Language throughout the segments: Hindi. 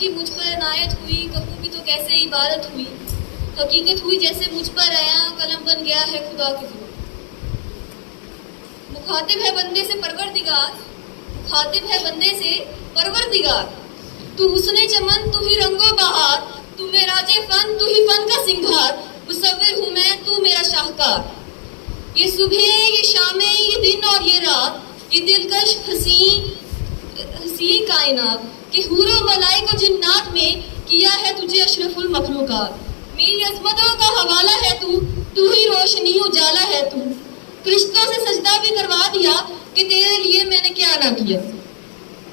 कि मुझ पर इनायत हुई, कहूँ भी तो कैसे इबारत हुई। हकीकत हुई जैसे मुझ पर आया, कलम बन गया है खुदा की जुबान। मुखातिब है बंदे से परवरदिगार, मुखातिब है बंदे से परवरदिगार। तू हुस्ने चमन, तू ही रंगो बहार, तू मेरा जे फन, तू ही फन का सिंगार। मुसव्विर हूँ मैं, तू मेरा शाहकार। ये सुबह, ये शामें, ये दिन और ये रात, ये दिलकश हसी कायनात के हूरों मलाइका जिन्नात में किया है तुझे अशरफुल मखलूकात। मेरी अज़मतों का हवाला है तू, तू ही रोशनी उजाला है तू। फरिश्तों से सजदा भी करवा दिया कि तेरे लिए मैंने क्या ना किया।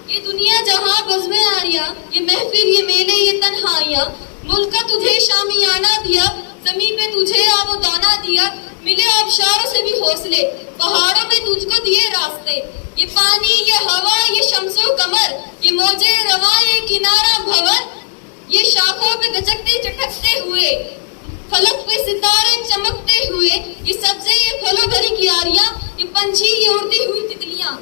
ये दुनिया जहां बज़्मे आरिया, ये महफिल, ये मेले, ये तन्हाइयां, मुल्क का तुझे शामियाना दिया, ज़मीन पे तुझे आबो दाना दिया। मिले आबशारों से भी हौसले, पहाड़ों में तुझको दिए रास्ते। ये पानी, ये हवा, ये शम्सो कमर, ये मौजे रवा, ये किनारा भंवर, ये शाखों पे गचकते चटकते हुए, फलक पे सितारे चमकते हुए, ये सब्जे, ये फलों भरी क्यारियां, ये पंछी, ये उड़ती हुई तितलियां,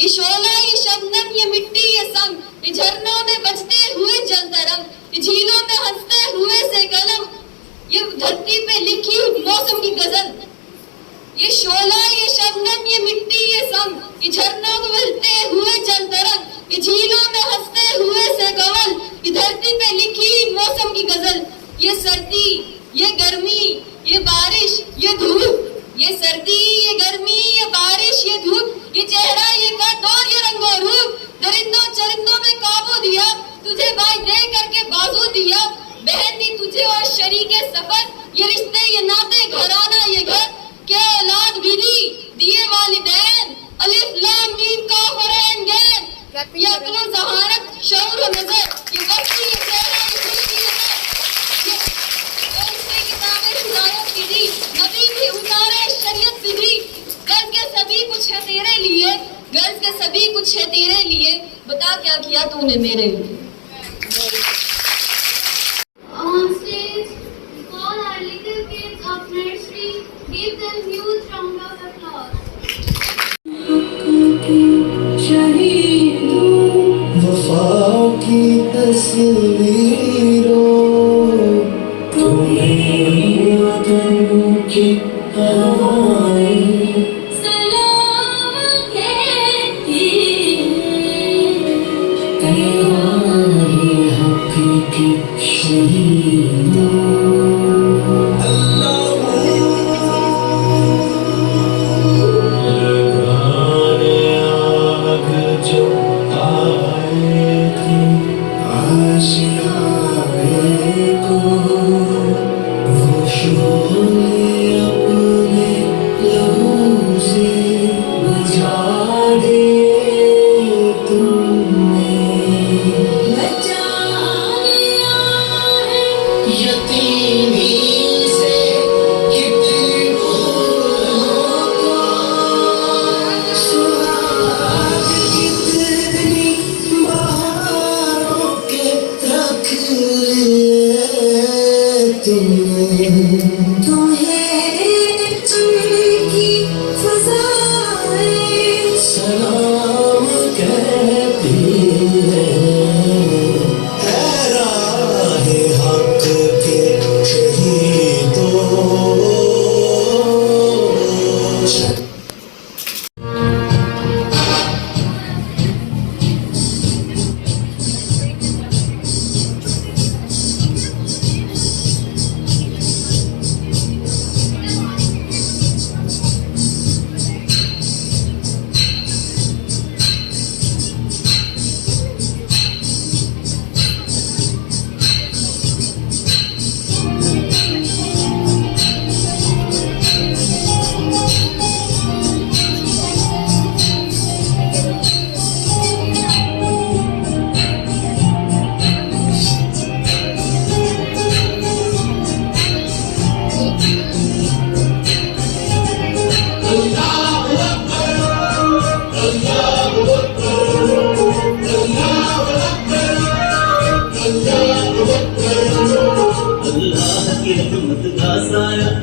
ये शोला, ये शबनम, ये मिट्टी, ये संग, ये झरनों में बजते हुए जल तरंग, ये झीलों में हंसते हुए से कलम, ये धरती पे लिखी मौसम की गजल। ये शोला, ये शबनम, ये मिट्टी, ये संग, ये झरनों में बजते हुए जल तरंग, ये झीलों में हंसते हुए से कवल, ये धरती पे लिखी मौसम की गजल। ये सर्दी, ये गर्मी, ये बारिश, ये धूप, ये सर्दी, ये गर्मी, ये बारिश, ये धूप, ये चेहरा, ये कद और ये रंगो रूप। दरिंदों चरिंदों में काबू दिया, तुझे भाई दे करके बाजू दिया। बहन दी तुझे और शरीके सफर, ये रिश्ते, ये नाते, घराना, ये घर, क्या औलाद विधि दिए वालिदैन। अलिफ लाम मीम काफ और ऐन गैन, ये अक्ल ज़हारत, शऊर और नजर, ये वक्ती, ये चेहरा, ये खुशी, ये उसने किताबें हिदायत की दी, नबी भी उतारे शरीयत विधि। गर्ज के सभी कुछ है तेरे लिए, गर्ज के सभी कुछ है तेरे लिए, बता क्या किया तूने मेरे लिए। On stage, call our little kids of nursery. Give them huge round of applause. वफाओं की तस्वीरों तुम्हें वतन की हवाएं सलाम कहती तुम्हारे हकीकी शहीदों।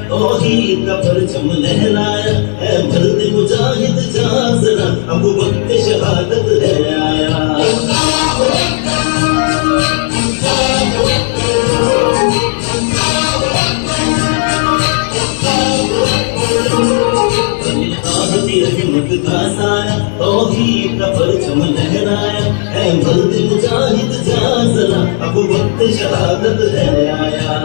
तौहीद का परचम लहराया है मर्द मुजाहिद जहां जरा अब वक्त शहादत है आया। अब वक्त शहादत है आया।